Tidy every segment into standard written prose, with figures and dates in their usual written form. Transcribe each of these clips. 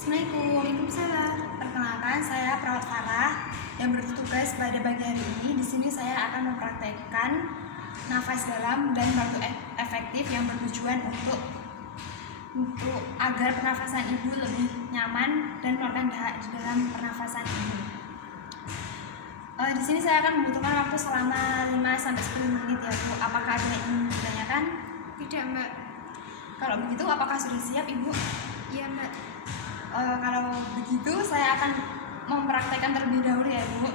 Assalamualaikum. Waalaikumsalam. Perkenalkan, saya Perawat Farah yang bertugas pada pagi hari ini. Di sini saya akan mempraktekkan nafas dalam dan batuk efektif yang bertujuan untuk agar pernafasan ibu lebih nyaman dan mengeluarkan dahak di dalam pernafasan ibu. Di sini saya akan membutuhkan waktu selama 5-10 menit ya Bu. Apakah ada yang ingin ditanyakan? Tidak, Mbak. Kalau begitu, apakah sudah siap Ibu? Iya, Mbak. Kalau begitu saya akan mempraktekkan terlebih dahulu ya Bu.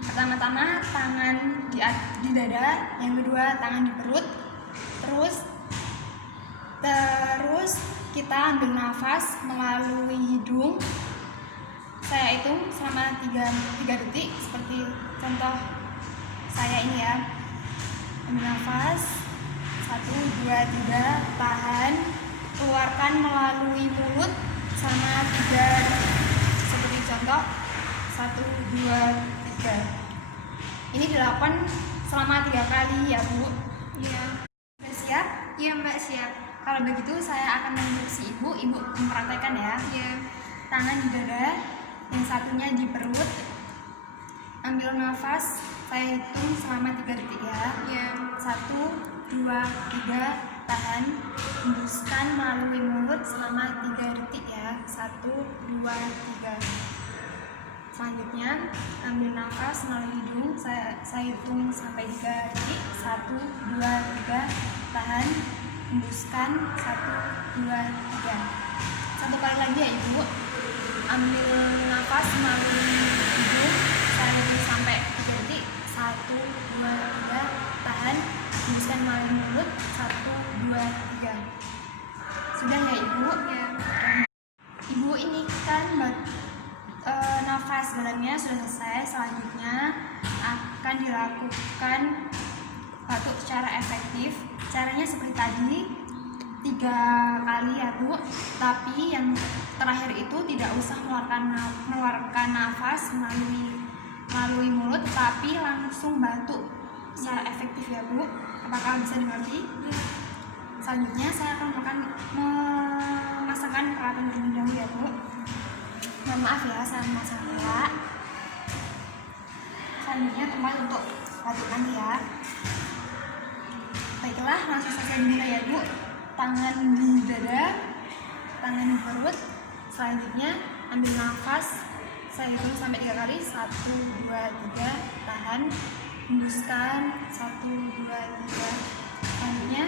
Pertama-tama tangan di dada, yang kedua tangan di perut, terus kita ambil nafas melalui hidung. Saya hitung selama 3 detik seperti contoh saya ini ya. Ambil nafas 1, 2, 3, tahan, keluarkan melalui mulut selama 3 detik seperti contoh 1, 2, 3. Ini dilakukan selama 3 kali ya Bu. Iya. Sudah siap? Iya, Mbak, siap. Kalau begitu saya akan menginstruksi ibu mempraktekkan ya. Iya. Tangan di dada, yang satunya di perut. Ambil nafas, saya hitung selama 3 detik ya. Iya. 1, 2, 3, tahan, hembuskan melalui mulut selama 3 detik ya. 1, 2, 3. Selanjutnya ambil nafas melalui hidung, saya hitung sampai 3 detik. 1, 2, 3, tahan, hembuskan 1, 2, 3. Satu kali lagi ya Ibu. Ambil nafas melalui hidung, saya hitung sampai 3 detik. 1, 2, 3, tahan, hembuskan melalui mulut 1, 2, 3. Sudah ya Ibu? Iya. Ibu, ini kan nafas dalamnya sudah selesai. Selanjutnya akan dilakukan batuk secara efektif. Caranya seperti tadi, 3 kali ya Bu. Tapi yang terakhir itu tidak usah mengeluarkan nafas melalui mulut, tapi langsung batuk secara efektif ya Bu. Apakah bisa dimengerti? Iya. Selanjutnya saya akan memasangkan peralatan terlebih dahulu ya Bu. Mohon maaf ya, saya memasang ya. Selanjutnya tempat untuk batuk nanti ya. Baiklah, langsung saja dimulai ya Bu. Tangan di dada, tangan di perut. Selanjutnya ambil nafas, saya hitung sampai 3 kali. 1, 2, 3, tahan, hembuskan 1, 2, 3. Selanjutnya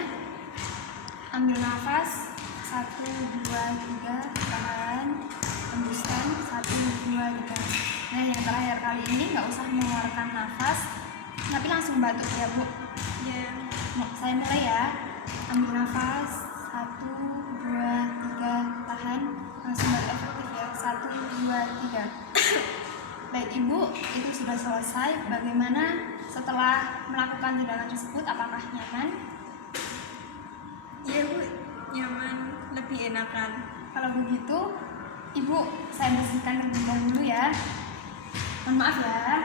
ambil nafas 1, 2, 3, tahan, hembuskan 1, 2, 3. Nah, yang terakhir kali ini nggak usah mengeluarkan nafas, tapi langsung batuk ya Bu. Iya. Saya mulai ya. Ambil nafas 1, 2, 3, tahan, langsung batuk efektif ya. 1, 2, 3. Baik Ibu, itu sudah selesai. Bagaimana setelah melakukan tindakan tersebut? Apakah nyaman? Iya, Bu. Nyaman, lebih enakan. Kalau begitu, Ibu, saya bersihkan terlebih dahulu ya. Mohon maaf ya.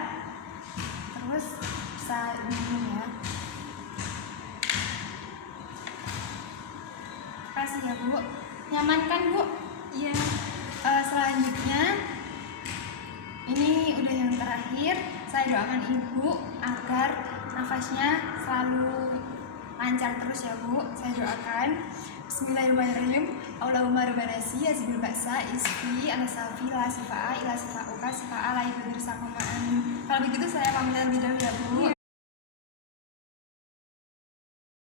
Terus bisa minum ya. Kasih ya Bu. Nyaman kan Bu? Iya. Selanjutnya, ini udah yang terakhir. Saya doakan Ibu agar nafasnya selalu lancar terus ya Bu. Saya doakan. Bismillahirrahmanirrahim. Allahumma rabbana nasi azbil baksa isfi ala safi la sifa'a ila sifa'uka sifa'a la ibadir sakoma amin. Kalau begitu saya pamit terlebih dahulu ya Bu.